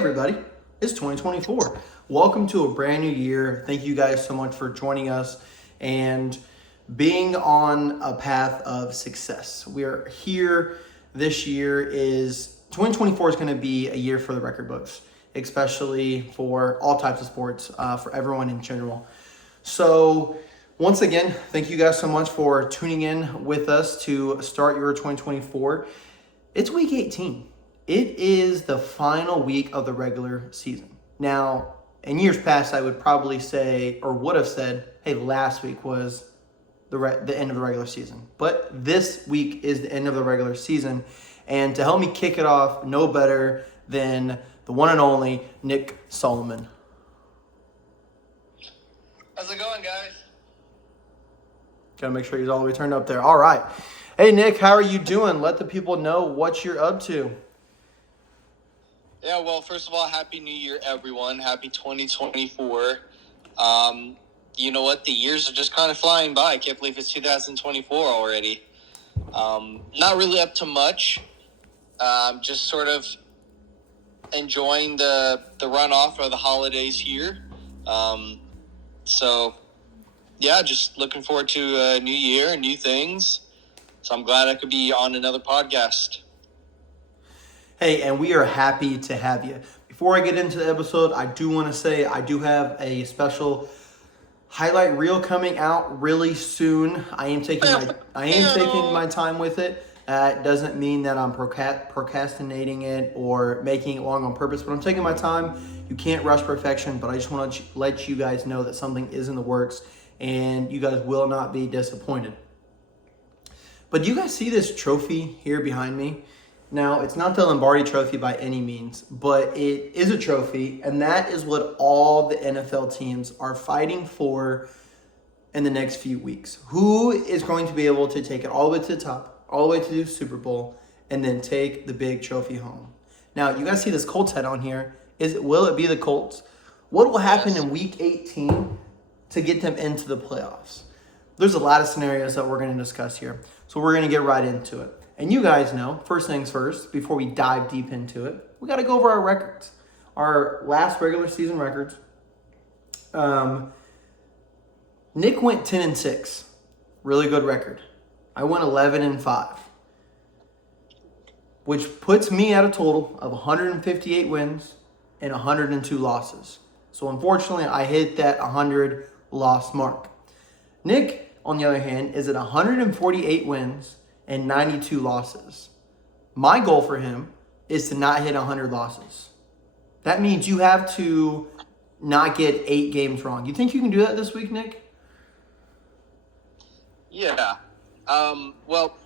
everybody, it's 2024. Welcome to a brand new year. Thank you guys so much for joining us and being on a path of success. We are here. This year 2024 is going to be a year for the record books, especially for all types of sports, for everyone in general. So once again, thank you guys so much for tuning in with us to start your 2024. It's week 18. It is the final week of the regular season. Now, in years past, I would probably say, or would have said, hey, last week was the end of the regular season. But this week is the end of the regular season. And to help me kick it off, no better than the one and only Nick Solomon. How's it going, guys? Gotta make sure he's all the way turned up there. All right. Hey, Nick, how are you doing? Let the people know what you're up to. Yeah, well, first of all, Happy New Year, everyone. Happy 2024. You know what? The years are just kind of flying by. I can't believe it's 2024 already. Not really up to much. Just sort of enjoying the runoff of the holidays here. So, yeah, just looking forward to a new year and new things. So I'm glad I could be on another podcast. Hey, and we are happy to have you. Before I get into the episode, I do want to say I do have a special highlight reel coming out really soon. I am taking my time with it. It doesn't mean that I'm procrastinating it or making it long on purpose, but I'm taking my time. You can't rush perfection, but I just want to let you guys know that something is in the works and you guys will not be disappointed. But you guys see this trophy here behind me? Now, it's not the Lombardi Trophy by any means, but it is a trophy, and that is what all the NFL teams are fighting for in the next few weeks. Who is going to be able to take it all the way to the top, all the way to the Super Bowl, and then take the big trophy home? Now, you guys see this Colts head on here. Will it be the Colts? What will happen in Week 18 to get them into the playoffs? There's a lot of scenarios that we're going to discuss here, so we're going to get right into it. And you guys know, first things first, before we dive deep into it, we got to go over our records. Our last regular season records. Nick went 10-6. Really good record. I went 11-5. Which puts me at a total of 158 wins and 102 losses. So unfortunately, I hit that 100 loss mark. Nick, on the other hand, is at 148 wins and 92 losses. My goal for him is to not hit 100 losses. That means you have to not get 8 games wrong. You think you can do that this week, Nick? Yeah. Well,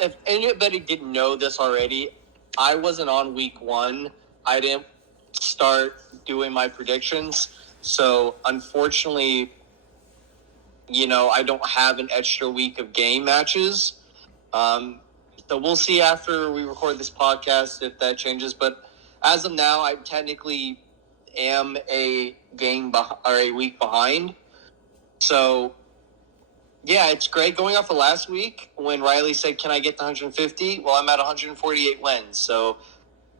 if anybody didn't know this already, I wasn't on week 1. I didn't start doing my predictions. So, unfortunately, I don't have an extra week of game matches. So we'll see after we record this podcast if that changes. But as of now, I technically am a week behind. So, yeah, it's great going off of last week when Riley said, can I get to 150? Well, I'm at 148 wins. So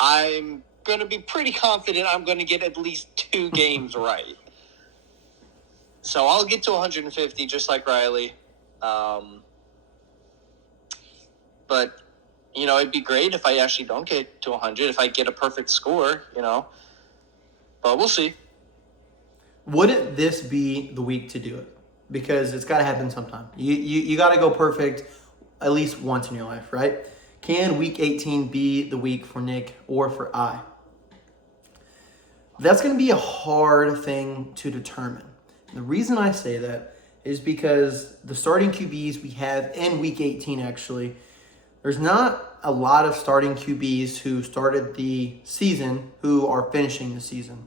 I'm going to be pretty confident I'm going to get at least 2 games right. So I'll get to 150 just like Riley. But, it'd be great if I actually don't get to 100, if I get a perfect score, But we'll see. Wouldn't this be the week to do it? Because it's got to happen sometime. You got to go perfect at least once in your life, right? Can week 18 be the week for Nick or for I? That's going to be a hard thing to determine. The reason I say that is because the starting QBs we have in Week 18, actually, there's not a lot of starting QBs who started the season who are finishing the season.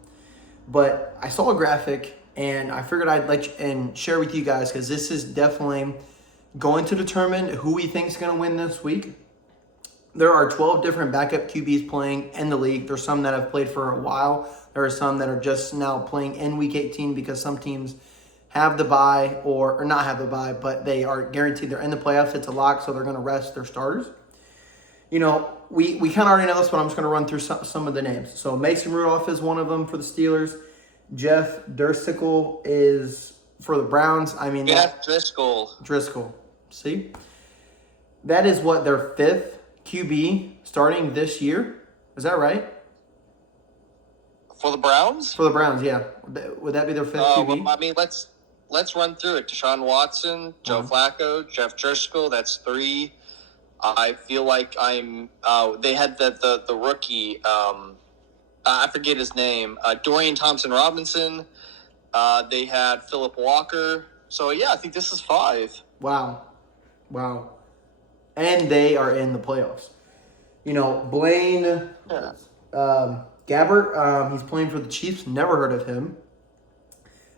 But I saw a graphic, and I figured I'd let you and share with you guys because this is definitely going to determine who we think is going to win this week. There are 12 different backup QBs playing in the league. There's some that have played for a while. There are some that are just now playing in Week 18 because some teams have the bye or not have the bye, but they are guaranteed they're in the playoffs. It's a lock, so they're going to rest their starters. we kind of already know this, but I'm just going to run through some of the names. So Mason Rudolph is one of them for the Steelers. Jeff Driscoll is for the Browns. I mean, Jeff Driscoll. Driscoll. See? That is what, their fifth QB starting this year? Is that right? For the Browns? For the Browns, yeah. Would that be their fifth QB? Well, I mean, let's run through it. Deshaun Watson, Joe Flacco, Jeff Driscoll. That's 3. I feel like they had the rookie. I forget his name. Dorian Thompson-Robinson. They had Philip Walker. So yeah, I think this is 5. Wow. And they are in the playoffs. You know, Blaine Gabbert, he's playing for the Chiefs. Never heard of him.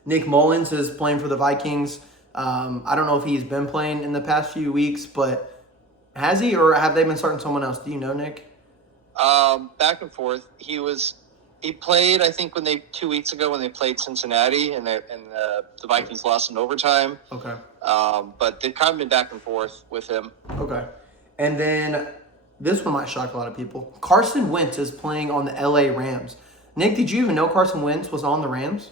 Nick Mullins is playing for the Vikings. I don't know if he's been playing in the past few weeks, but has he, or have they been starting someone else? Do you know, Nick? Back and forth. He played, I think, 2 weeks ago when they played Cincinnati, and the Vikings lost in overtime. Okay. But they've kind of been back and forth with him. Okay. And then this one might shock a lot of people. Carson Wentz is playing on the LA Rams. Nick, did you even know Carson Wentz was on the Rams?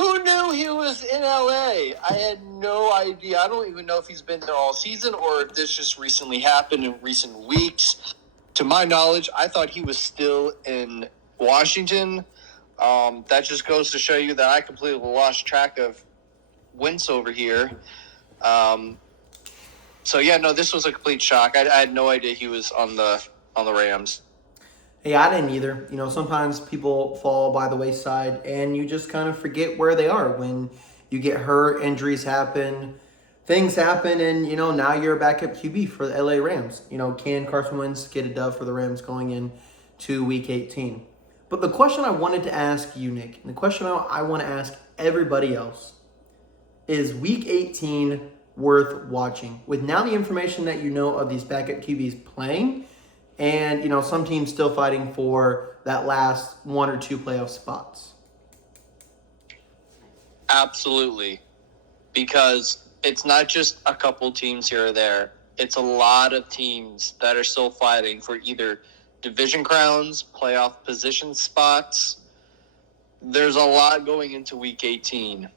Who knew he was in LA? I had no idea. I don't even know if he's been there all season or if this just recently happened in recent weeks. To my knowledge, I thought he was still in Washington. That just goes to show you that I completely lost track of Wentz over here. So yeah, no, this was a complete shock. I had no idea he was on the Rams. Hey, I didn't either. You know, sometimes people fall by the wayside and you just kind of forget where they are when you get hurt, injuries happen, things happen, and, you know, now you're a backup QB for the LA Rams. You know, can Carson Wentz get a dub for the Rams going in to Week 18? But the question I wanted to ask you, Nick, and the question I want to ask everybody else, is Week 18 worth watching? With now the information that you know of these backup QBs playing, and, you know, some teams still fighting for that last 1 or 2 playoff spots. Absolutely. Because it's not just a couple teams here or there. It's a lot of teams that are still fighting for either division crowns, playoff position spots. There's a lot going into Week 18.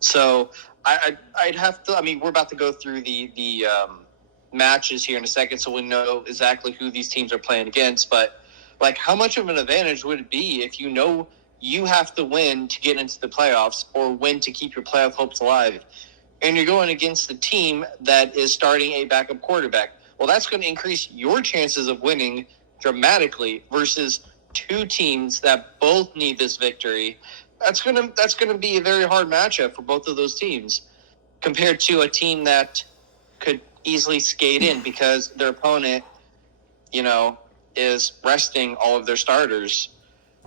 So I'd have to, I mean, we're about to go through the matches here in a second, so we know exactly who these teams are playing against. But, like, how much of an advantage would it be if you know you have to win to get into the playoffs or win to keep your playoff hopes alive, and you're going against a team that is starting a backup quarterback? Well, that's going to increase your chances of winning dramatically versus 2 teams that both need this victory. That's gonna be a very hard matchup for both of those teams compared to a team that could easily skate in because their opponent, you know, is resting all of their starters.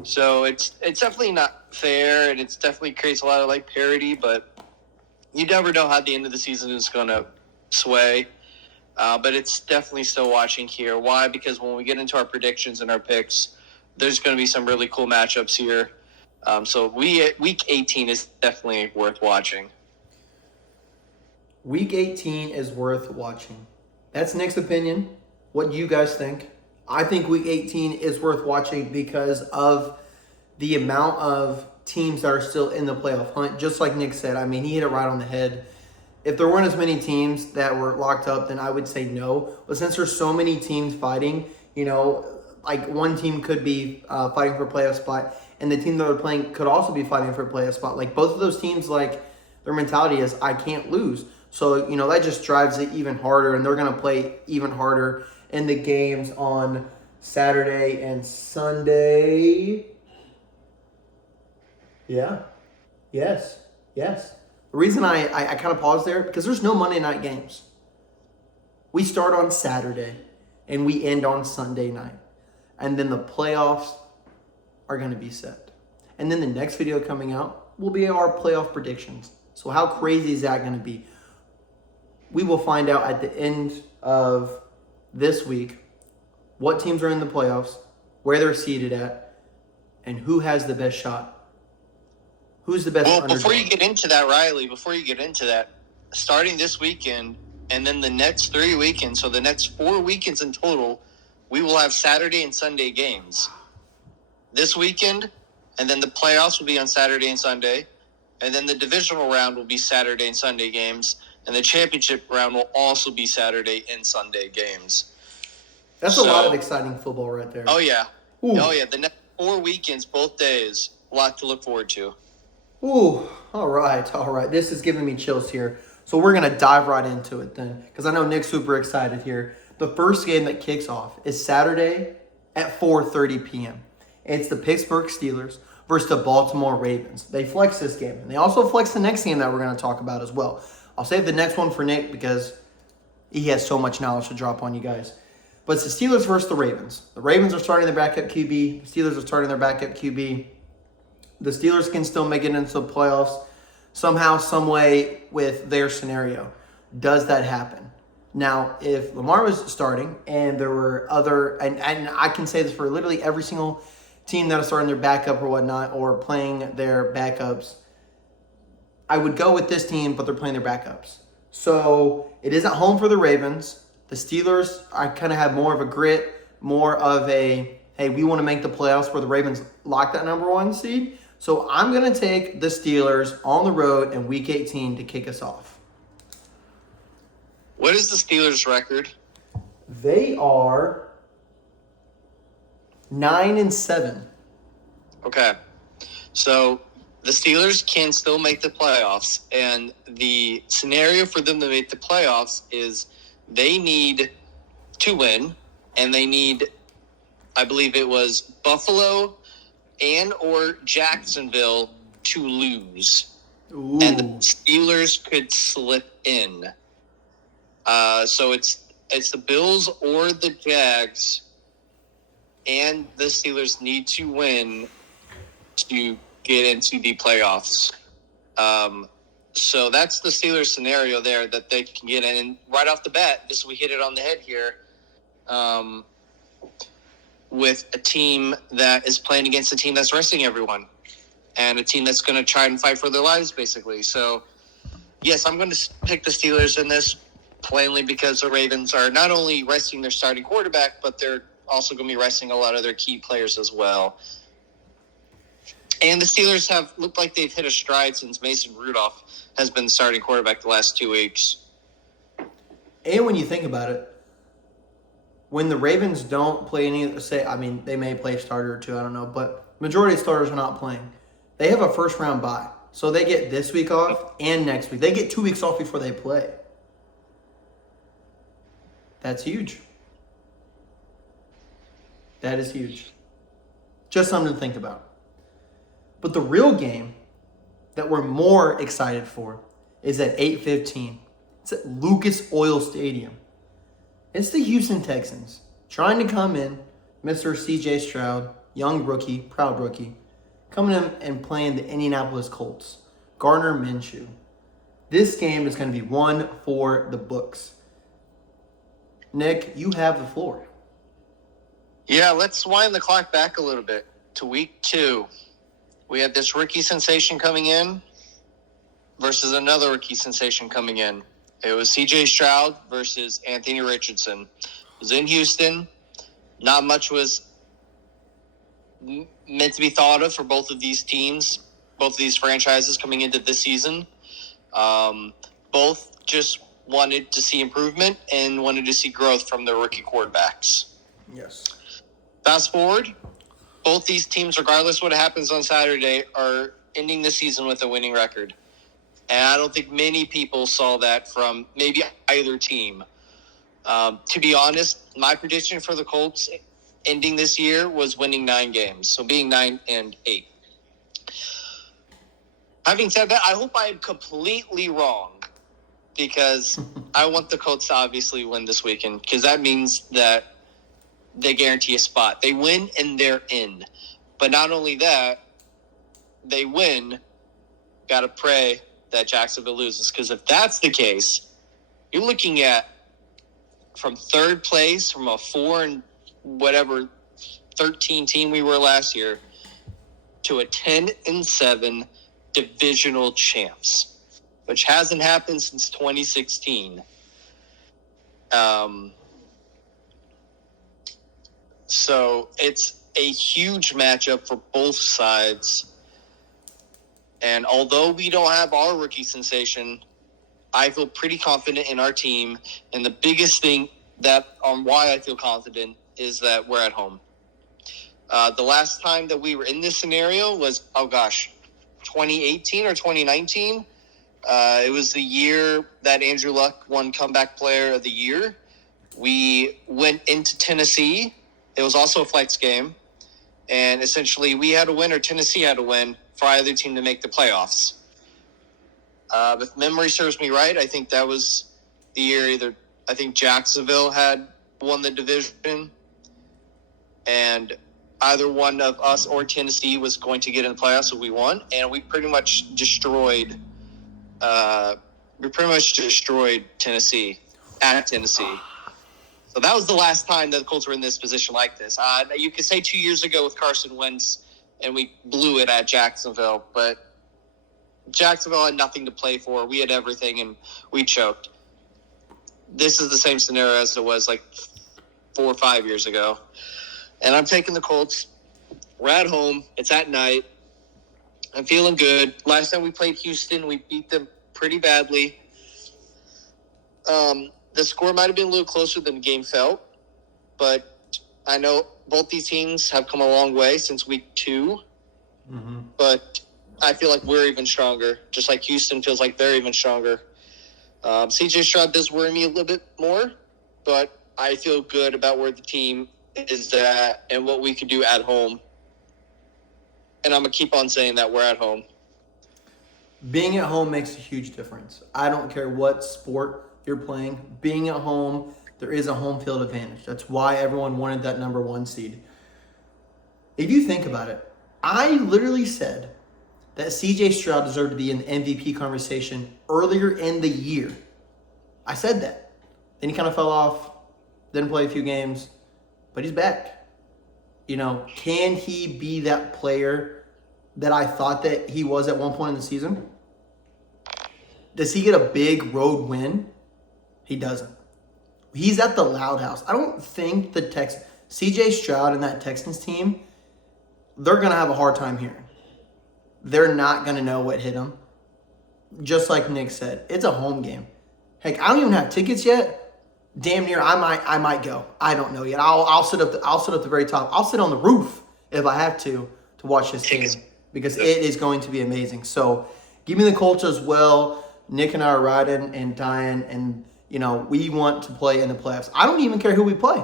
So it's definitely not fair, and it's definitely creates a lot of, like, parity, but you never know how the end of the season is going to sway. But it's definitely still watching here. Why? Because when we get into our predictions and our picks, there's going to be some really cool matchups here. So Week 18 is definitely worth watching. Week 18 is worth watching. That's Nick's opinion. What do you guys think? I think Week 18 is worth watching because of the amount of teams that are still in the playoff hunt. Just like Nick said, I mean, he hit it right on the head. If there weren't as many teams that were locked up, then I would say no. But since there's so many teams fighting, you know, like one team could be fighting for a playoff spot, and the team that they're playing could also be fighting for a playoff spot. Like, both of those teams, like, their mentality is, I can't lose. So, you know, that just drives it even harder, and they're going to play even harder in the games on Saturday and Sunday. Yeah. Yes. The reason I kind of paused there, because there's no Monday night games. We start on Saturday, and we end on Sunday night. And then the playoffs are going to be set. And then the next video coming out will be our playoff predictions. So how crazy is that going to be? We will find out at the end of this week what teams are in the playoffs, where they're seated at, and who has the best shot. Who's the best underdog? Before you get into that, Riley, starting this weekend and then the next 3 weekends, so the next 4 weekends in total, we will have Saturday and Sunday games this weekend, and then the playoffs will be on Saturday and Sunday, and then the divisional round will be Saturday and Sunday games, and the championship round will also be Saturday and Sunday games. That's a lot of exciting football right there. Oh, yeah. Ooh. Oh, yeah. The next 4 weekends, both days, a lot to look forward to. Ooh, all right. This is giving me chills here. So we're going to dive right into it then, because I know Nick's super excited here. The first game that kicks off is Saturday at 4:30 p.m. It's the Pittsburgh Steelers versus the Baltimore Ravens. They flex this game, and they also flex the next game that we're going to talk about as well. I'll save the next one for Nick because he has so much knowledge to drop on you guys. But it's the Steelers versus the Ravens. The Ravens are starting their backup QB. The Steelers are starting their backup QB. The Steelers can still make it into the playoffs somehow, some way with their scenario. Does that happen? Now, if Lamar was starting and there were other, and I can say this for literally every single team that is starting their backup or whatnot, or playing their backups, I would go with this team, but they're playing their backups. So it is at home for the Ravens. The Steelers, I kind of have more of a grit, more of a, hey, we want to make the playoffs where the Ravens lock that number 1 seed. So I'm going to take the Steelers on the road in Week 18 to kick us off. What is the Steelers' record? They are 9-7. Okay. So the Steelers can still make the playoffs, and the scenario for them to make the playoffs is they need to win, and they need, I believe it was Buffalo and or Jacksonville to lose. Ooh. And the Steelers could slip in. So it's the Bills or the Jags, and the Steelers need to win to get into the playoffs. So that's the Steelers scenario there that they can get in. And right off the bat, we hit it on the head here. With a team that is playing against a team that's resting everyone, and a team that's going to try and fight for their lives, basically. So, yes, I'm going to pick the Steelers in this, plainly because the Ravens are not only resting their starting quarterback, but they're also going to be resting a lot of their key players as well. And the Steelers have looked like they've hit a stride since Mason Rudolph has been the starting quarterback the last 2 weeks. And when you think about it, when the Ravens don't play they may play a starter or two, I don't know, but majority of starters are not playing. They have a first-round bye, so they get this week off and next week. They get 2 weeks off before they play. That's huge. That is huge. Just something to think about. But the real game that we're more excited for is at 8:15. It's at Lucas Oil Stadium. It's the Houston Texans trying to come in, Mr. C.J. Stroud, young rookie, proud rookie, coming in and playing the Indianapolis Colts, Gardner Minshew. This game is going to be one for the books. Nick, you have the floor. Yeah, let's wind the clock back a little bit to week 2. We had this rookie sensation coming in versus another rookie sensation coming in. It was C.J. Stroud versus Anthony Richardson. It was in Houston. Not much was meant to be thought of for both of these teams, both of these franchises coming into this season. Both just wanted to see improvement and wanted to see growth from their rookie quarterbacks. Yes. Fast forward, both these teams, regardless of what happens on Saturday, are ending the season with a winning record. And I don't think many people saw that from maybe either team. To be honest, my prediction for the Colts ending this year was winning 9 games, so being 9-8. Having said that, I hope I am completely wrong, because I want the Colts to obviously win this weekend, because that means that they guarantee a spot. They win and they're in. But not only that, they win, got to pray that Jacksonville loses, because if that's the case, you're looking at from third place, from a 13 team we were last year, to a 10-7 divisional champs, which hasn't happened since 2016. So it's a huge matchup for both sides. And although we don't have our rookie sensation, I feel pretty confident in our team. And the biggest thing why I feel confident is that we're at home. The last time that we were in this scenario was, 2018 or 2019. It was the year that Andrew Luck won Comeback Player of the Year. We went into Tennessee. It was also a flex game. And essentially, we had to win or Tennessee had to win for either team to make the playoffs. If memory serves me right, I think that was the year I think Jacksonville had won the division. And either one of us or Tennessee was going to get in the playoffs, so we won. And we pretty much destroyed Tennessee at Tennessee. So that was the last time that the Colts were in this position like this. You could say 2 years ago with Carson Wentz, and we blew it at Jacksonville. But Jacksonville had nothing to play for. We had everything, and we choked. This is the same scenario as it was like 4 or 5 years ago. And I'm taking the Colts. We're at home. It's at night. I'm feeling good. Last time we played Houston, we beat them pretty badly. The score might have been a little closer than the game felt, but I know both these teams have come a long way since week 2. Mm-hmm. But I feel like we're even stronger, just like Houston feels like they're even stronger. CJ Stroud does worry me a little bit more, but I feel good about where the team is at and what we could do at home. And I'm going to keep on saying that we're at home. Being at home makes a huge difference. I don't care what sport you're playing. Being at home, there is a home field advantage. That's why everyone wanted that number 1 seed. If you think about it, I literally said that CJ Stroud deserved to be in the MVP conversation earlier in the year. I said that. Then he kind of fell off, didn't play a few games, but he's back. Can he be that player that I thought that he was at one point in the season? Does he get a big road win? He doesn't. He's at the Loud House. I don't think CJ Stroud and that Texans team, they're going to have a hard time hearing. They're not going to know what hit them. Just like Nick said, it's a home game. Heck, I don't even have tickets yet. Damn near, I might go. I don't know yet. I'll sit up the very top. I'll sit on the roof if I have to watch this game because it is going to be amazing. So give me the Colts as well. Nick and I are riding and dying, and we want to play in the playoffs. I don't even care who we play.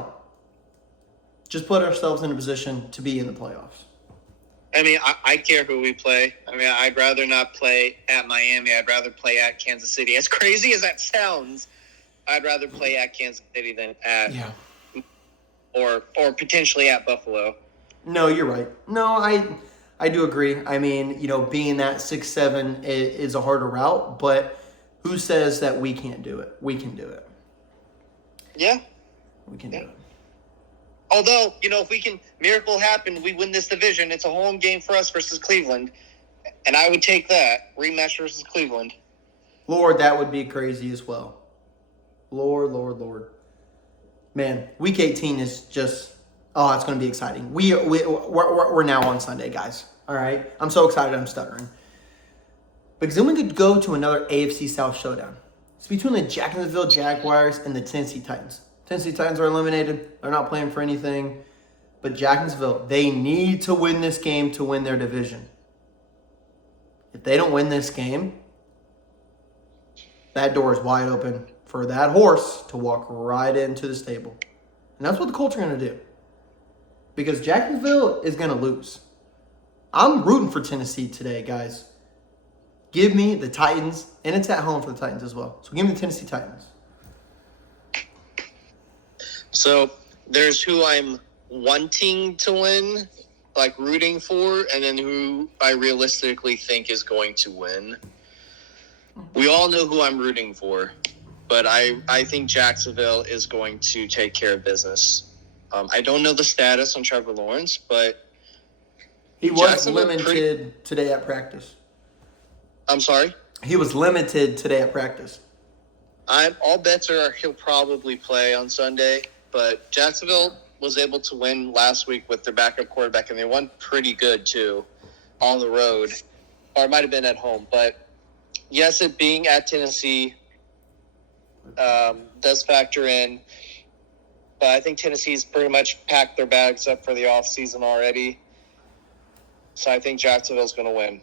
Just put ourselves in a position to be in the playoffs. I mean, I care who we play. I mean, I'd rather not play at Miami. I'd rather play at Kansas City. As crazy as that sounds, I'd rather play at Kansas City than at or potentially at Buffalo. No, you're right. No, I do agree. I mean, being that 6-7 is a harder route, but who says that we can't do it? We can do it. Yeah. We can do it. Although, if we can, miracle happen, we win this division, it's a home game for us versus Cleveland. And I would take that, rematch versus Cleveland. Lord, that would be crazy as well. Lord. Man, week 18 is just, it's going to be exciting. We're now on Sunday, guys. All right? I'm so excited I'm stuttering. Because then we could go to another AFC South showdown. It's between the Jacksonville Jaguars and the Tennessee Titans. Tennessee Titans are eliminated. They're not playing for anything. But Jacksonville, they need to win this game to win their division. If they don't win this game, that door is wide open for that horse to walk right into the stable. And that's what the Colts are going to do. Because Jacksonville is going to lose. I'm rooting for Tennessee today, guys. Give me the Titans, and it's at home for the Titans as well. So give me the Tennessee Titans. So there's who I'm wanting to win, like rooting for, and then who I realistically think is going to win. We all know who I'm rooting for, but I think Jacksonville is going to take care of business. I don't know the status on Trevor Lawrence, but he was limited today at practice. I'm sorry? He was limited today at practice. All bets are he'll probably play on Sunday, but Jacksonville, was able to win last week with their backup quarterback, and they won pretty good too on the road, or it might have been at home. But yes, it being at Tennessee does factor in. But I think Tennessee's pretty much packed their bags up for the offseason already. So I think Jacksonville's going to win.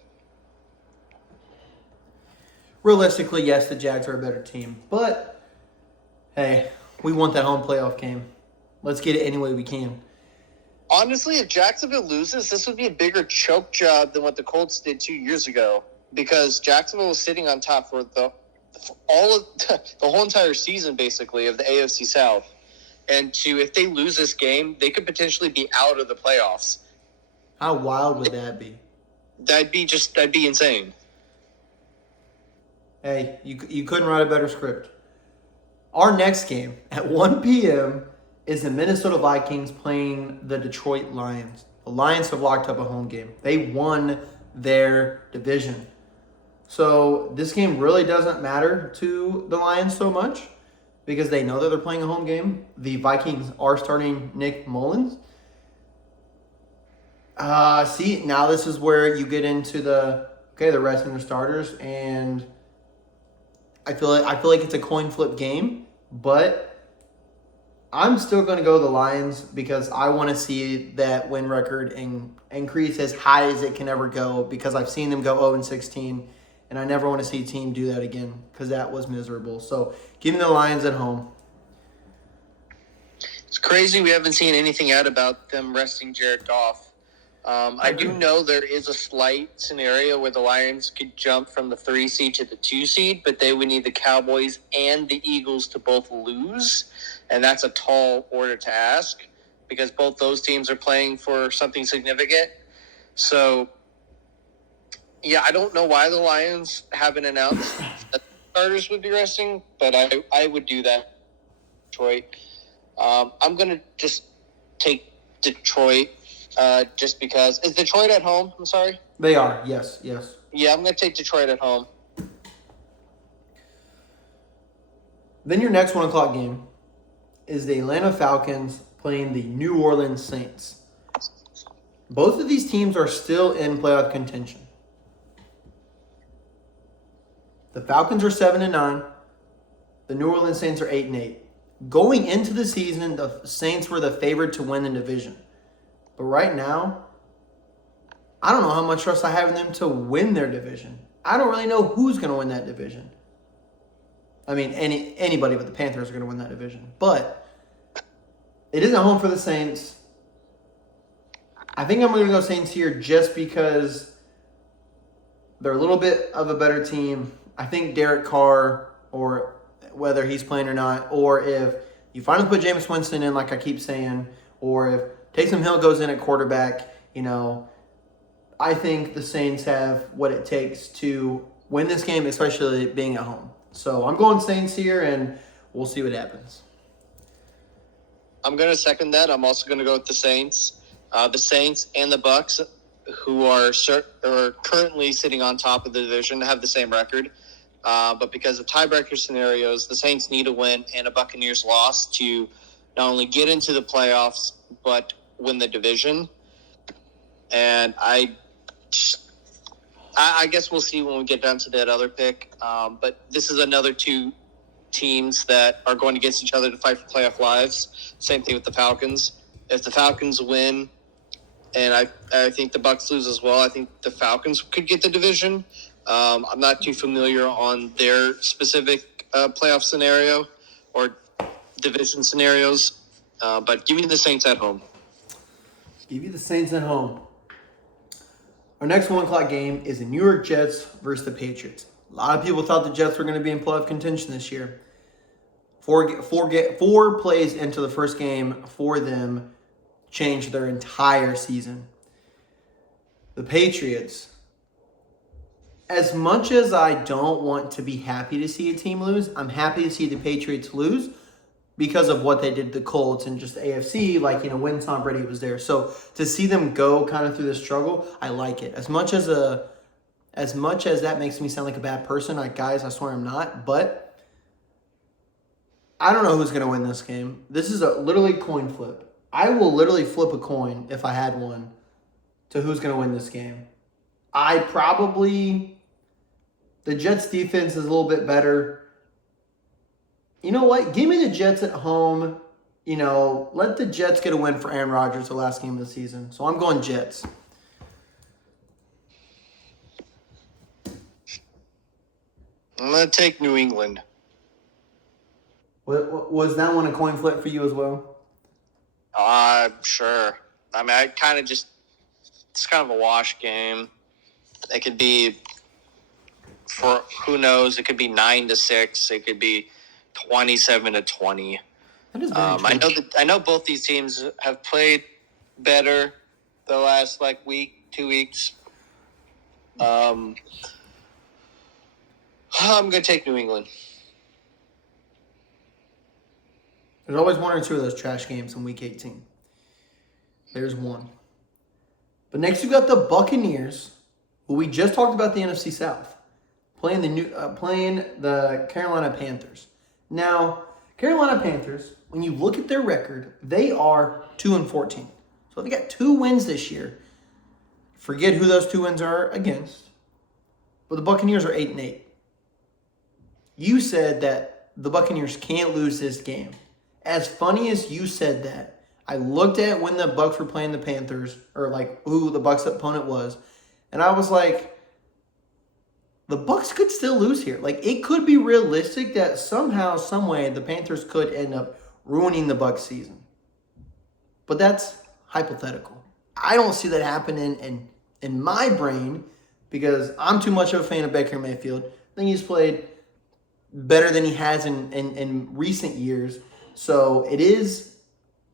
Realistically, yes, the Jags are a better team. But, hey, we want that home playoff game. Let's get it any way we can. Honestly, if Jacksonville loses, this would be a bigger choke job than what the Colts did 2 years ago. Because Jacksonville was sitting on top for the whole entire season, basically, of the AFC South. And if they lose this game, they could potentially be out of the playoffs. How wild would that be? That'd be insane. Hey, you couldn't write a better script. Our next game at 1 p.m. is the Minnesota Vikings playing the Detroit Lions. The Lions have locked up a home game. They won their division. So this game really doesn't matter to the Lions so much because they know that they're playing a home game. The Vikings are starting Nick Mullins. See, now this is where you get into the resting the starters, and I feel like it's a coin flip game, but I'm still going to go the Lions because I want to see that win record increase as high as it can ever go because I've seen them go 0-16, and I never want to see a team do that again because that was miserable. So give me the Lions at home. It's crazy we haven't seen anything out about them resting Jared Goff. I do know there is a slight scenario where the Lions could jump from the 3 seed to the 2 seed, but they would need the Cowboys and the Eagles to both lose, and that's a tall order to ask because both those teams are playing for something significant. So, yeah, I don't know why the Lions haven't announced that the starters would be resting, but I would do that. Detroit. I'm going to just take Detroit. Just because. Is Detroit at home? I'm sorry? They are, yes. Yeah, I'm going to take Detroit at home. Then your next 1 o'clock game is the Atlanta Falcons playing the New Orleans Saints. Both of these teams are still in playoff contention. The Falcons are 7-9. The New Orleans Saints are 8-8. Going into the season, the Saints were the favorite to win the division. But right now, I don't know how much trust I have in them to win their division. I don't really know who's going to win that division. I mean, anybody but the Panthers are going to win that division. But it isn't home for the Saints. I think I'm going to go Saints here just because they're a little bit of a better team. I think Derek Carr, or whether he's playing or not, or if you finally put Jameis Winston in like I keep saying, or if Taysom Hill goes in at quarterback, I think the Saints have what it takes to win this game, especially being at home. So I'm going Saints here, and we'll see what happens. I'm going to second that. I'm also going to go with the Saints. The Saints and the Bucs, who are currently sitting on top of the division, have the same record. But because of tiebreaker scenarios, the Saints need a win and a Buccaneers loss to not only get into the playoffs, but win the division. And I guess we'll see when we get down to that other pick. But this is another 2 teams that are going against each other to fight for playoff lives. Same thing with the Falcons. If the Falcons win, and I think the Bucs lose as well, I think the Falcons could get the division. I'm not too familiar on their specific playoff scenario or division scenarios, but give me the Saints at home. Give you the Saints at home. Our next 1 o'clock game is the New York Jets versus the Patriots. A lot of people thought the Jets were going to be in playoff contention this year. Four plays into the first game for them changed their entire season. The Patriots, as much as I don't want to be happy to see a team lose, I'm happy to see the Patriots lose because of what they did to the Colts and just the AFC, when Tom Brady was there. So to see them go kind of through this struggle, I like it. As much as that makes me sound like a bad person, guys, I swear I'm not, but I don't know who's going to win this game. This is a literally coin flip. I will literally flip a coin if I had one to who's going to win this game. The Jets defense is a little bit better. You know what? Give me the Jets at home. Let the Jets get a win for Aaron Rodgers the last game of the season. So I'm going Jets. I'm going to take New England. Was that one a coin flip for you as well? Sure. I mean, it's kind of a wash game. It could be, for who knows, it could be 9-6. It could be 27-20. That is very true. I know both these teams have played better the last week, 2 weeks. I'm going to take New England. There's always one or two of those trash games in Week 18. There's one. But next you've got the Buccaneers, who we just talked about the NFC South, playing the Carolina Panthers. Now, Carolina Panthers, when you look at their record, they are 2-14. So they got 2 wins this year. Forget who those 2 wins are against. But the Buccaneers are 8-8. You said that the Buccaneers can't lose this game. As funny as you said that, I looked at when the Bucs were playing the Panthers, or who the Bucs' opponent was, and I was like, the Bucs could still lose here. It could be realistic that somehow, some way, the Panthers could end up ruining the Bucs' season. But that's hypothetical. I don't see that happening in my brain because I'm too much of a fan of Baker Mayfield. I think he's played better than he has in recent years. So it is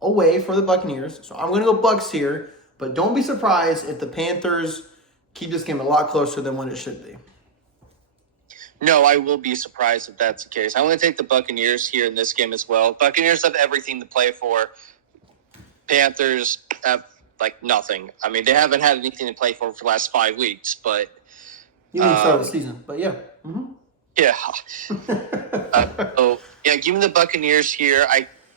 a way for the Buccaneers. So I'm going to go Bucs here. But don't be surprised if the Panthers keep this game a lot closer than what it should be. No, I will be surprised if that's the case. I'm going to take the Buccaneers here in this game as well. Buccaneers have everything to play for. Panthers have, nothing. I mean, they haven't had anything to play for the last 5 weeks, but... You didn't start the season, but yeah. Mm-hmm. Yeah. Give me the Buccaneers here.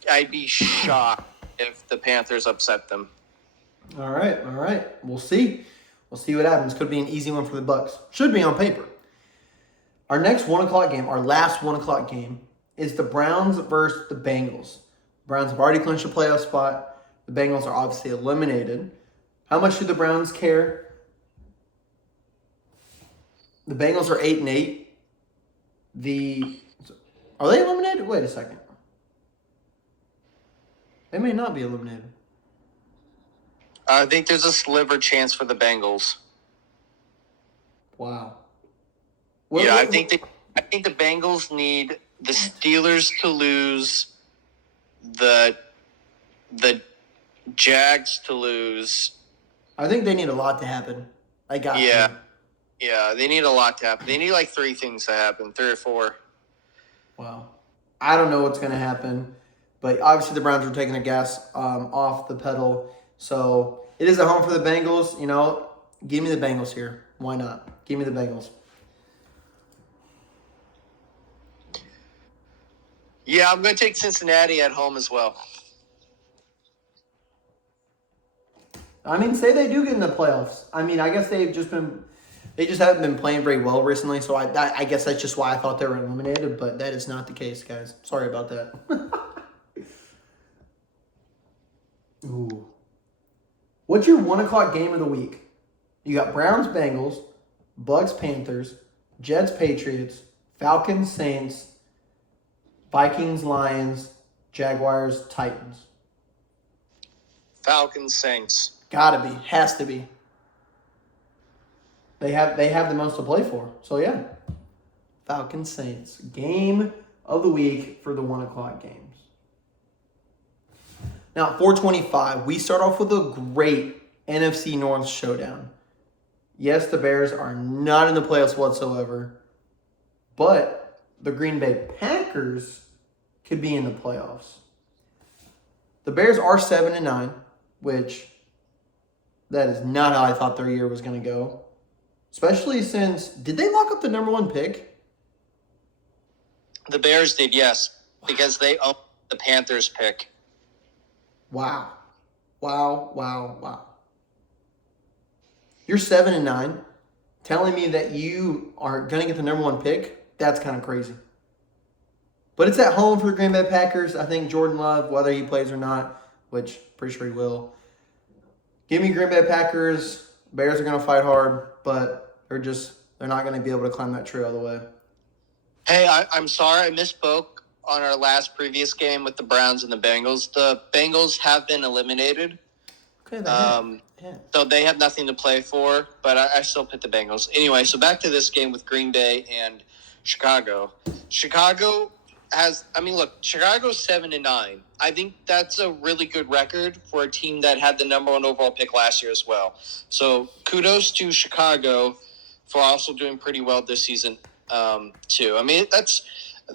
I'd be shocked if the Panthers upset them. All right. We'll see. We'll see what happens. Could be an easy one for the Bucs. Should be on paper. Our next 1 o'clock game, our last 1 o'clock game, is the Browns versus the Bengals. The Browns have already clinched a playoff spot. The Bengals are obviously eliminated. How much do the Browns care? The Bengals are 8-8. Are they eliminated? Wait a second. They may not be eliminated. I think there's a sliver chance for the Bengals. Wow. I think the Bengals need the Steelers to lose, the Jags to lose. I think they need a lot to happen. Yeah, they need a lot to happen. They need 3 things to happen, 3 or 4. Wow. I don't know what's going to happen, but obviously the Browns are taking their gas off the pedal. So it is at home for the Bengals. Give me the Bengals here. Why not? Give me the Bengals. Yeah, I'm going to take Cincinnati at home as well. I mean, say they do get in the playoffs. I mean, I guess they just haven't been playing very well recently. So I guess that's just why I thought they were eliminated. But that is not the case, guys. Sorry about that. Ooh. What's your 1 o'clock game of the week? You got Browns, Bengals, Bucs, Panthers, Jets, Patriots, Falcons, Saints, Vikings, Lions, Jaguars, Titans. Falcons, Saints. Gotta be. Has to be. They have the most to play for. So, yeah. Falcons, Saints. Game of the week for the 1 o'clock games. Now, at 4:25, we start off with a great NFC North showdown. Yes, the Bears are not in the playoffs whatsoever, but the Green Bay Packers could be in the playoffs. The Bears are 7-9, which that is not how I thought their year was going to go. Especially since, did they lock up the number 1 pick? The Bears did, yes, because they own the Panthers pick. Wow. Wow, wow, wow. You're 7-9. Telling me that you are going to get the number one pick, that's kind of crazy. But it's at home for the Green Bay Packers. I think Jordan Love, whether he plays or not, which pretty sure he will. Give me Green Bay Packers. Bears are going to fight hard, but they're not going to be able to climb that tree all the way. Hey, I'm sorry I misspoke on our last previous game with the Browns and the Bengals. The Bengals have been eliminated. Okay, So they have nothing to play for, but I still pick the Bengals. Anyway, so back to this game with Green Bay and Chicago. Chicago's 7-9. I think that's a really good record for a team that had the number one overall pick last year as well. So kudos to Chicago for also doing pretty well this season, too. I mean,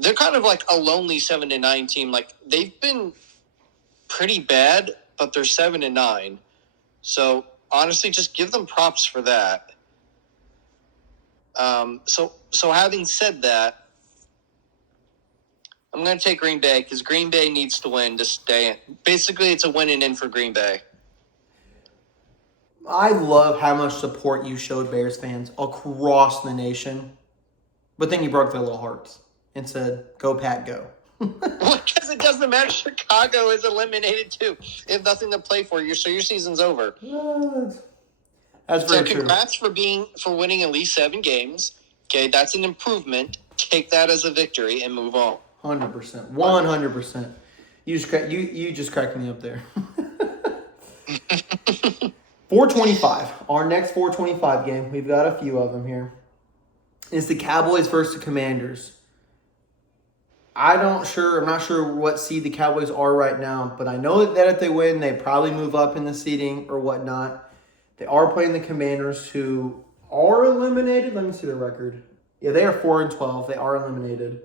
they're kind of like a lonely 7-9 team. Like, they've been pretty bad, but they're 7-9. So honestly, just give them props for that. So having said that, I'm going to take Green Bay because Green Bay needs to win to stay in. Basically, it's a win and in for Green Bay. I love how much support you showed Bears fans across the nation, but then you broke their little hearts and said, "Go Pat, go." Well, because it doesn't matter. Chicago is eliminated too. They have nothing to play for. So your season's over. That's very true. Congrats for winning at least 7 games. Okay, that's an improvement. Take that as a victory and move on. 100%. 100%. You just cracked me up there. 425. Our next 425 game, we've got a few of them here, is the Cowboys versus the Commanders. I'm not sure what seed the Cowboys are right now, but I know that if they win, they probably move up in the seeding or whatnot. They are playing the Commanders, who are eliminated. Let me see their record. Yeah, they are 4-12. They are eliminated.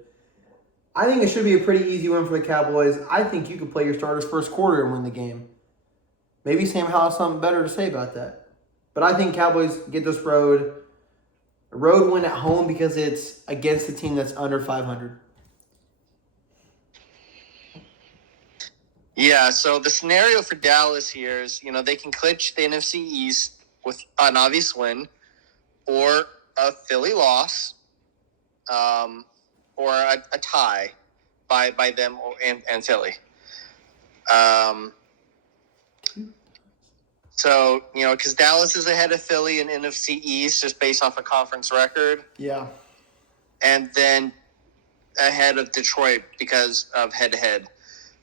I think it should be a pretty easy win for the Cowboys. I think you could play your starters first quarter and win the game. Maybe Sam Howell has something better to say about that. But I think Cowboys get this road win at home because it's against a team that's under 500. Yeah, so the scenario for Dallas here is, they can clinch the NFC East with an obvious win or a Philly loss or a tie by them and Philly. So, because Dallas is ahead of Philly in NFC East just based off a conference record. Yeah. And then ahead of Detroit because of head-to-head.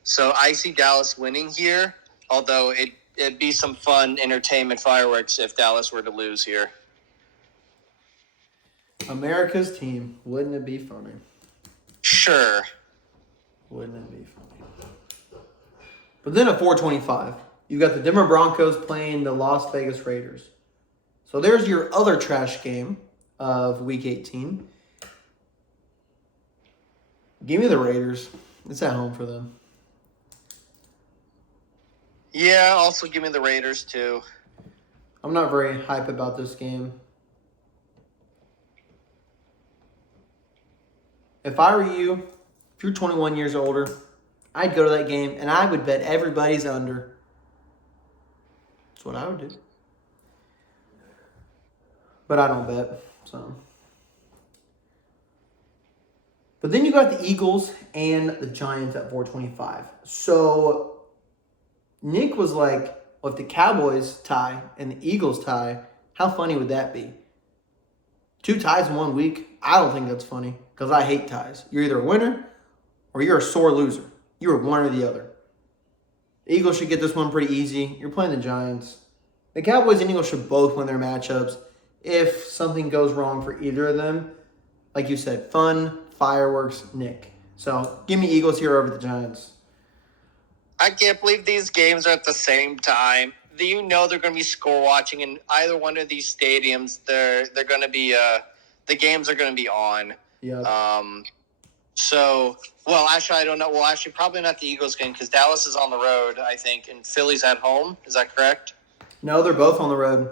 So I see Dallas winning here, although it'd be some fun entertainment fireworks if Dallas were to lose here. America's team. Wouldn't it be funny? Sure. Wouldn't it be funny? But then at 425, you got the Denver Broncos playing the Las Vegas Raiders. So there's your other trash game of Week 18. Give me the Raiders. It's at home for them. Yeah, also give me the Raiders, too. I'm not very hype about this game. If I were you, if you're 21 years older, I'd go to that game and I would bet everybody's under. That's what I would do. But I don't bet, so. But then you got the Eagles and the Giants at 425. So Nick was like, well, if the Cowboys tie and the Eagles tie, how funny would that be? 2 ties in 1 week? I don't think that's funny because I hate ties. You're either a winner or you're a sore loser. You're one or the other. The Eagles should get this one pretty easy. You're playing the Giants. The Cowboys and Eagles should both win their matchups. If something goes wrong for either of them, like you said, fun, fireworks, Nick. So give me Eagles here over the Giants. I can't believe these games are at the same time. They're going to be score watching in either one of these stadiums. They're going to be the games are going to be on. Yeah. So, well, actually, I don't know. Well, actually, probably not the Eagles game because Dallas is on the road, I think, and Philly's at home. Is that correct? No, they're both on the road.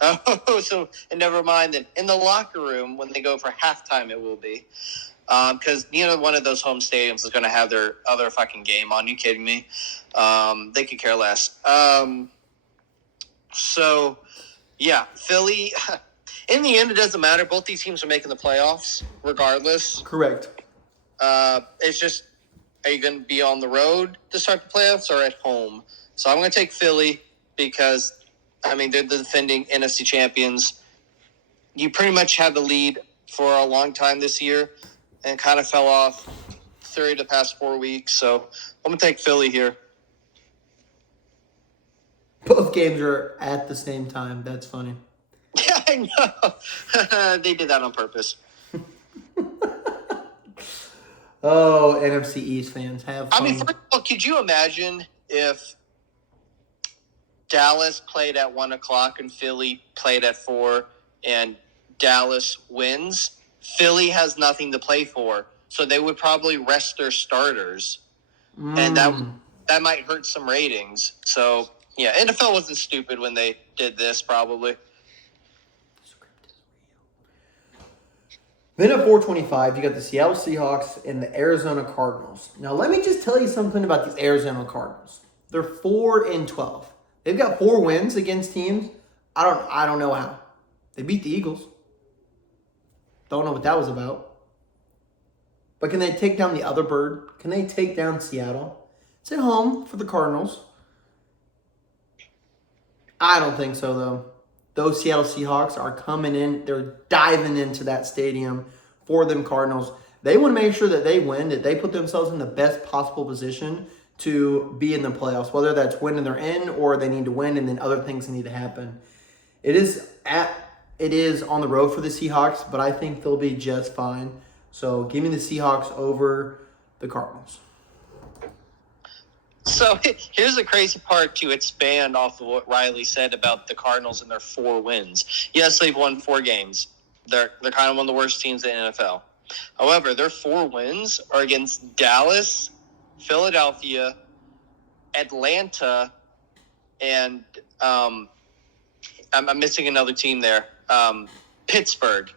Oh, so and never mind then. In the locker room when they go for halftime, it will be. because neither one of those home stadiums is going to have their other fucking game on. You kidding me? They could care less. So, yeah, Philly. In the end, it doesn't matter. Both these teams are making the playoffs, regardless. Correct. It's just, are you going to be on the road to start the playoffs or at home? So I'm going to take Philly because, I mean, they're the defending NFC champions. You pretty much had the lead for a long time this year and kind of fell off through the past 4 weeks. So I'm going to take Philly here. Both games are at the same time. That's funny. Yeah, I know. They did that on purpose. Oh, NFC East fans, have fun. I mean, first of all, could you imagine if Dallas played at 1 o'clock and Philly played at 4 and Dallas wins? Philly has nothing to play for, so they would probably rest their starters, and that might hurt some ratings. So, yeah, NFL wasn't stupid when they did this, probably. Then at 425, you got the Seattle Seahawks and the Arizona Cardinals. Now, let me just tell you something about these Arizona Cardinals. They're 4-12. They've got 4 wins against teams. I don't know how. They beat the Eagles. Don't know what that was about. But can they take down the other bird? Can they take down Seattle? It's at home for the Cardinals. I don't think so, though. Those Seattle Seahawks are coming in. They're diving into that stadium for them Cardinals. They want to make sure that they win, that they put themselves in the best possible position to be in the playoffs, whether that's winning they're in or they need to win and then other things need to happen. It is on the road for the Seahawks, but I think they'll be just fine. So give me the Seahawks over the Cardinals. So here's the crazy part to expand off of what Riley said about the Cardinals and their 4 wins. Yes, they've won 4 games. They're kind of one of the worst teams in the NFL. However, their 4 wins are against Dallas, Philadelphia, Atlanta, and I'm missing another team there, Pittsburgh.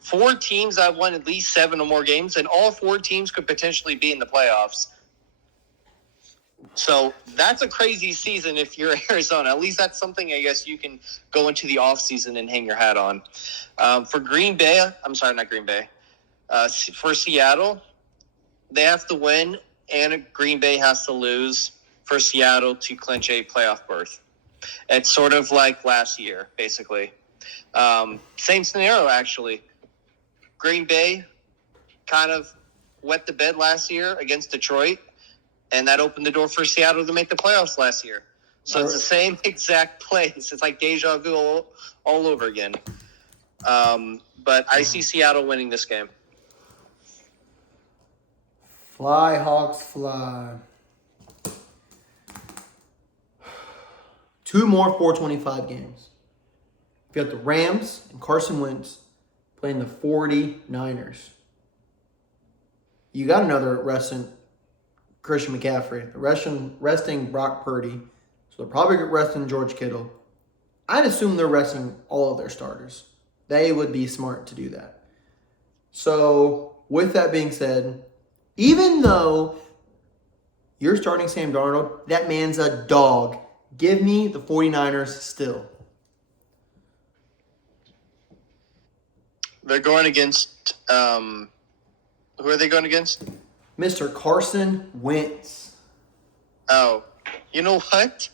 4 teams that have won at least 7 or more games, and all 4 teams could potentially be in the playoffs. So that's a crazy season if you're Arizona. At least that's something I guess you can go into the offseason and hang your hat on. For Green Bay, not Green Bay. For Seattle, they have to win, and Green Bay has to lose for Seattle to clinch a playoff berth. It's sort of like last year, basically. Same scenario, actually. Green Bay kind of wet the bed last year against Detroit, and that opened the door for Seattle to make the playoffs last year. So it's the same exact place. It's like deja vu all over again. But I see Seattle winning this game. Fly, Hawks, fly. 2 more 425 games. You got the Rams and Carson Wentz playing the 49ers. You got another resting Christian McCaffrey. They're resting Brock Purdy. So they're probably resting George Kittle. I'd assume they're resting all of their starters. They would be smart to do that. So with that being said, even though you're starting Sam Darnold, that man's a dog. Give me the 49ers still. They're going against who are they going against? Mr. Carson Wentz. Oh, you know what?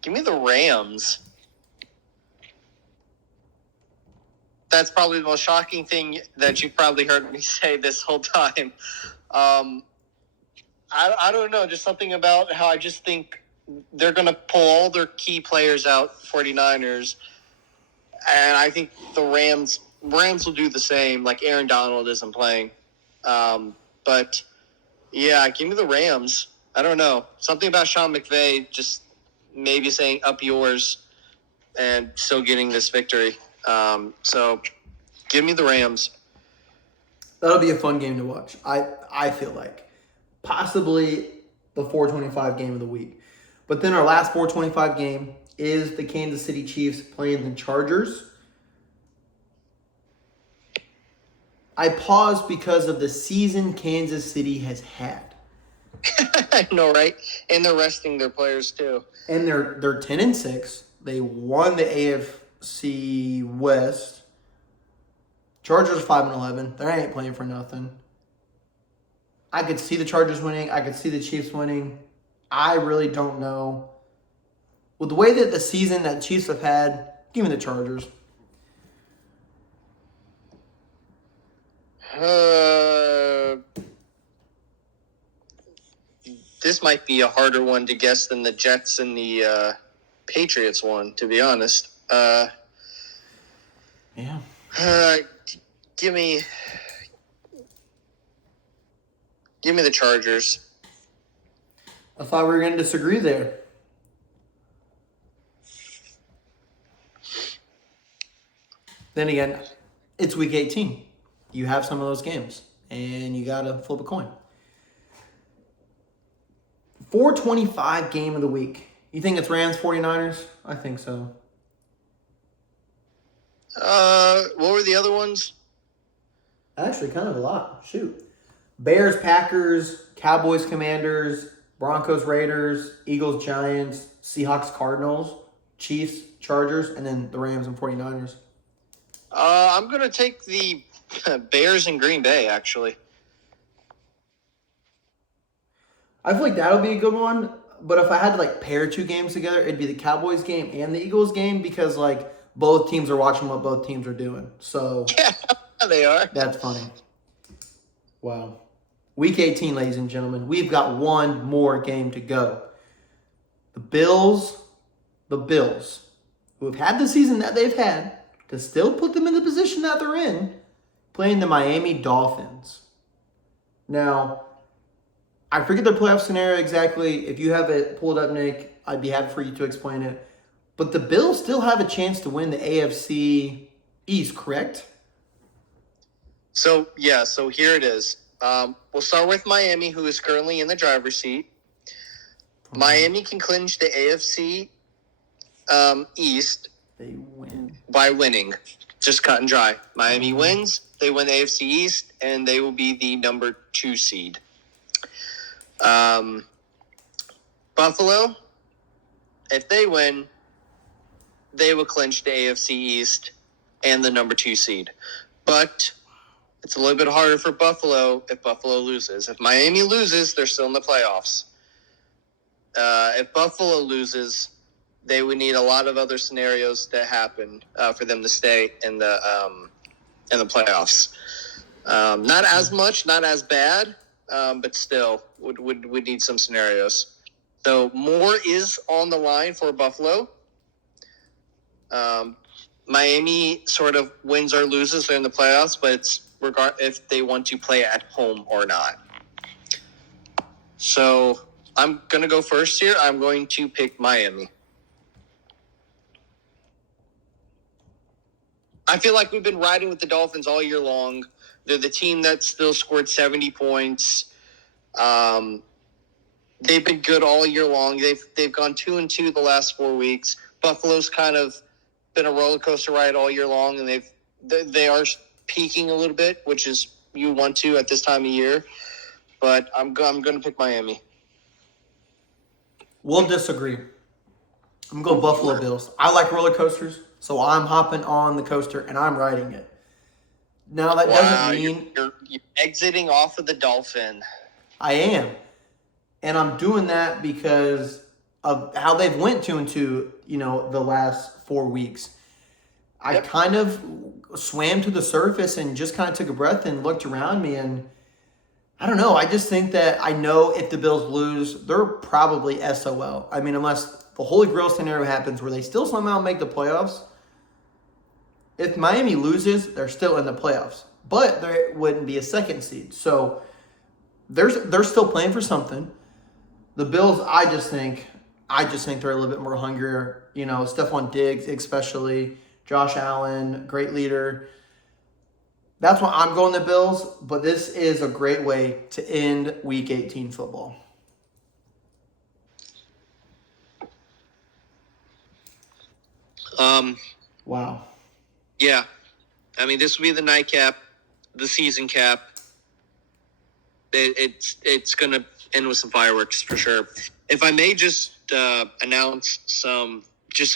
Give me the Rams. That's probably the most shocking thing that you've probably heard me say this whole time. I don't know, just something about how I just think they're going to pull all their key players out, 49ers, and I think the Rams will do the same, like Aaron Donald isn't playing. But, yeah, give me the Rams. I don't know. Something about Sean McVay just maybe saying up yours and still getting this victory. So give me the Rams. That'll be a fun game to watch. I feel like. Possibly the 425 game of the week. But then our last 425 game is the Kansas City Chiefs playing the Chargers. I paused because of the season Kansas City has had. I know, right? And they're resting their players too. And they're 10-6. They won the AFC West. Chargers 5-11. They ain't playing for nothing. I could see the Chargers winning. I could see the Chiefs winning. I really don't know. With the way that the season that Chiefs have had, give me the Chargers. This might be a harder one to guess than the Jets and the Patriots one, to be honest. Yeah. Give me the Chargers. I thought we were going to disagree there. Then again, it's week 18. You have some of those games, and you got to flip a coin. 425 game of the week. You think it's Rams 49ers? I think so. What were the other ones? Actually, kind of a lot. Shoot. Bears, Packers, Cowboys, Commanders, Broncos, Raiders, Eagles, Giants, Seahawks, Cardinals, Chiefs, Chargers, and then the Rams and 49ers. I'm going to take the Bears and Green Bay, actually. I feel like that'll be a good one. But if I had to pair two games together, it'd be the Cowboys game and the Eagles game because both teams are watching what both teams are doing. So Yeah, they are. that's funny. Wow. Week 18, ladies and gentlemen. We've got one more game to go. The Bills, who have had the season that they've had, to still put them in the position that they're in, playing the Miami Dolphins. Now, I forget their playoff scenario exactly. If you have it pulled up, Nick, I'd be happy for you to explain it. But the Bills still have a chance to win the AFC East, correct? So here it is. We'll start with Miami, who is currently in the driver's seat. Miami can clinch the AFC East. They win. By winning. Just cut and dry. Miami wins, they win the AFC East, and they will be the number 2 seed. Buffalo, if they win, they will clinch the AFC East and the number 2 seed. But it's a little bit harder for Buffalo if Buffalo loses. If Miami loses, they're still in the playoffs. If Buffalo loses, they would need a lot of other scenarios to happen for them to stay in the playoffs. Not as much, not as bad, but still would need some scenarios. So more is on the line for Buffalo. Miami sort of wins or loses. They're in the playoffs, but it's if they want to play at home or not. So I'm going to go first here. I'm going to pick Miami. I feel like we've been riding with the Dolphins all year long. They're the team that still scored 70 points. They've been good all year long. They've gone 2-2 the last 4 weeks. Buffalo's kind of been a roller coaster ride all year long, and they are peaking a little bit, which is you want to at this time of year. But I'm going to pick Miami. We'll disagree. I'm going to go Buffalo Bills. I like roller coasters, so I'm hopping on the coaster and I'm riding it. Now, that doesn't mean... You're exiting off of the Dolphin. I am. And I'm doing that because of how they've went 2-2, the last 4 weeks. I kind of swam to the surface and just kind of took a breath and looked around me, and I don't know. I just think that I know if the Bills lose, they're probably SOL. I mean, unless the Holy Grail scenario happens where they still somehow make the playoffs. If Miami loses, they're still in the playoffs, but there wouldn't be a second seed. So they're still playing for something. The Bills, I just think they're a little bit more hungrier. Stephon Diggs, especially Josh Allen, great leader. That's why I'm going the Bills, but this is a great way to end Week 18 football. Wow. Yeah. I mean, this will be the nightcap. the season cap. It's going to end with some fireworks for sure. If I may just announce some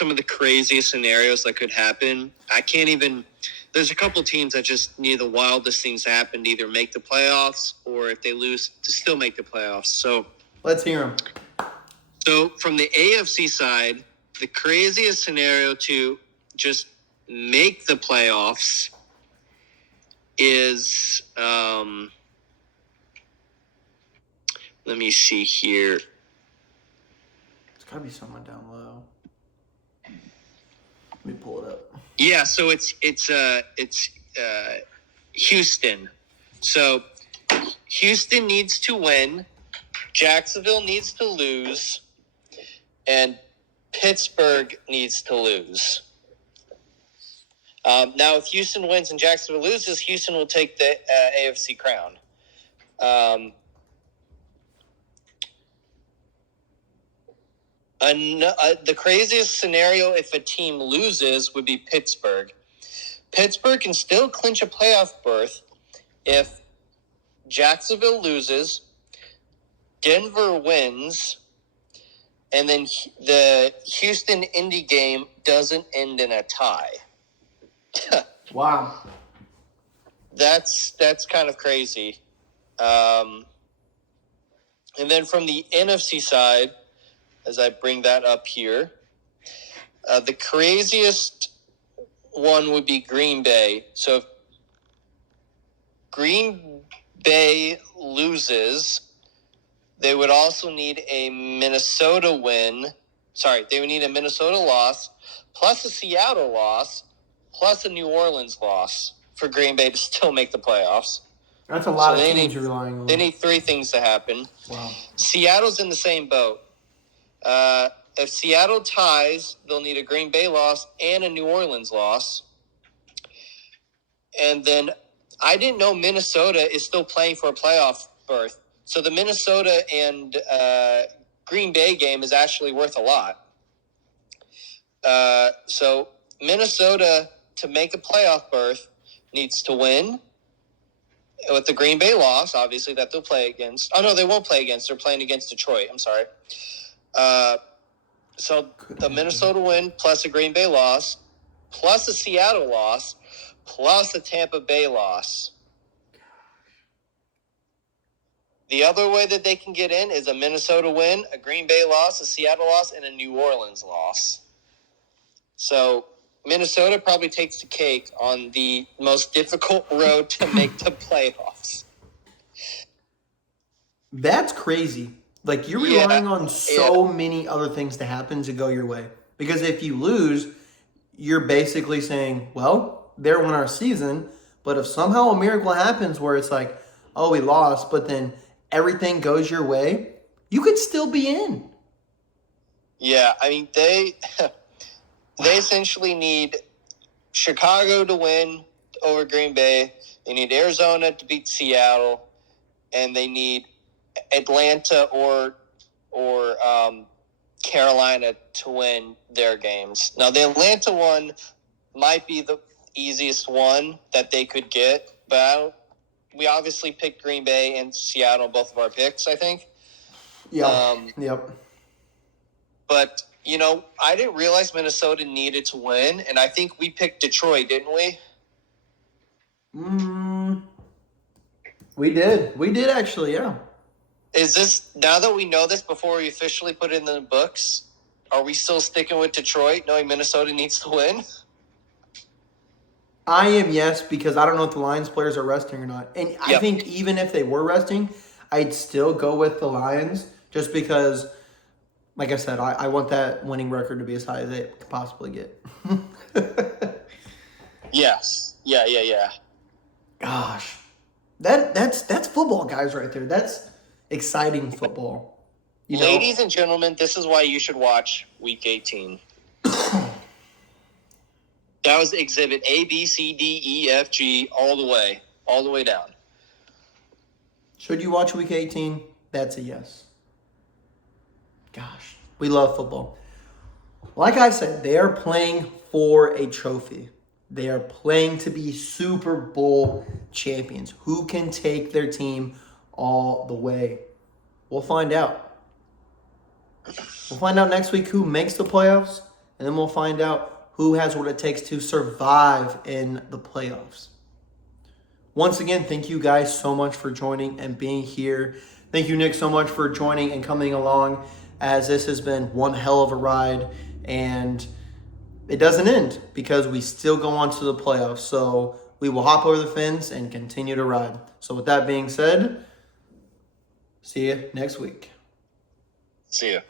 of the craziest scenarios that could happen. I can't even. There's a couple teams that just need the wildest things to happen to either make the playoffs or if they lose to still make the playoffs. So let's hear them. So from the AFC side, the craziest scenario to just make the playoffs is let me see here. It's got to be someone down low. Let me pull it up. Yeah, so it's Houston. So Houston needs to win, Jacksonville needs to lose, and Pittsburgh needs to lose. Now, if Houston wins and Jacksonville loses, Houston will take the AFC crown. The craziest scenario if a team loses would be Pittsburgh. Pittsburgh can still clinch a playoff berth if Jacksonville loses, Denver wins, and then the Houston-Indy game doesn't end in a tie. Wow. That's kind of crazy. And then from the NFC side, as I bring that up here, the craziest one would be Green Bay. So if Green Bay loses, they would also need a Minnesota win. Sorry, they would need a Minnesota loss, plus a Seattle loss, plus a New Orleans loss for Green Bay to still make the playoffs. That's a lot of teams you're relying on. They need three things to happen. Wow. Seattle's in the same boat. If Seattle ties, they'll need a Green Bay loss and a New Orleans loss. And then I didn't know Minnesota is still playing for a playoff berth. So the Minnesota and Green Bay game is actually worth a lot. So Minnesota, to make a playoff berth, needs to win. With the Green Bay loss, obviously, that they'll play against. Oh, no, they won't play against. They're playing against Detroit. I'm sorry. So the Minnesota win plus a Green Bay loss, plus a Seattle loss, plus a Tampa Bay loss. The other way that they can get in is a Minnesota win, a Green Bay loss, a Seattle loss, and a New Orleans loss. So Minnesota probably takes the cake on the most difficult road to make the playoffs. That's crazy. Like, you're relying on so many other things to happen to go your way. Because if you lose, you're basically saying, well, there went our season. But if somehow a miracle happens where it's like, oh, we lost, but then everything goes your way, you could still be in. Yeah, I mean, they essentially need Chicago to win over Green Bay. They need Arizona to beat Seattle, and they need Atlanta or Carolina to win their games. Now, the Atlanta one might be the easiest one that they could get, but we obviously picked Green Bay and Seattle, both of our picks, I think. Yeah. Yep. But, you know, I didn't realize Minnesota needed to win, and I think we picked Detroit, didn't we? We did. We did, actually, yeah. Is this, now that we know this before we officially put it in the books, are we still sticking with Detroit, knowing Minnesota needs to win? I am, yes, because I don't know if the Lions players are resting or not. And I think even if they were resting, I'd still go with the Lions just because, like I said, I want that winning record to be as high as it could possibly get. Yes. Yeah. Gosh. That's football, guys, right there. That's exciting football. You know? Ladies and gentlemen, this is why you should watch Week 18. That was exhibit A, B, C, D, E, F, G, all the way down. Should you watch Week 18? That's a yes. Gosh, we love football. Like I said, they are playing for a trophy. They are playing to be Super Bowl champions. Who can take their team all the way? We'll find out. We'll find out next week who makes the playoffs, and then we'll find out who has what it takes to survive in the playoffs. Once again, thank you guys so much for joining and being here. Thank you, Nick, so much for joining and coming along, as this has been one hell of a ride, and it doesn't end because we still go on to the playoffs. So we will hop over the fence and continue to ride. So with that being said, see you next week. See ya.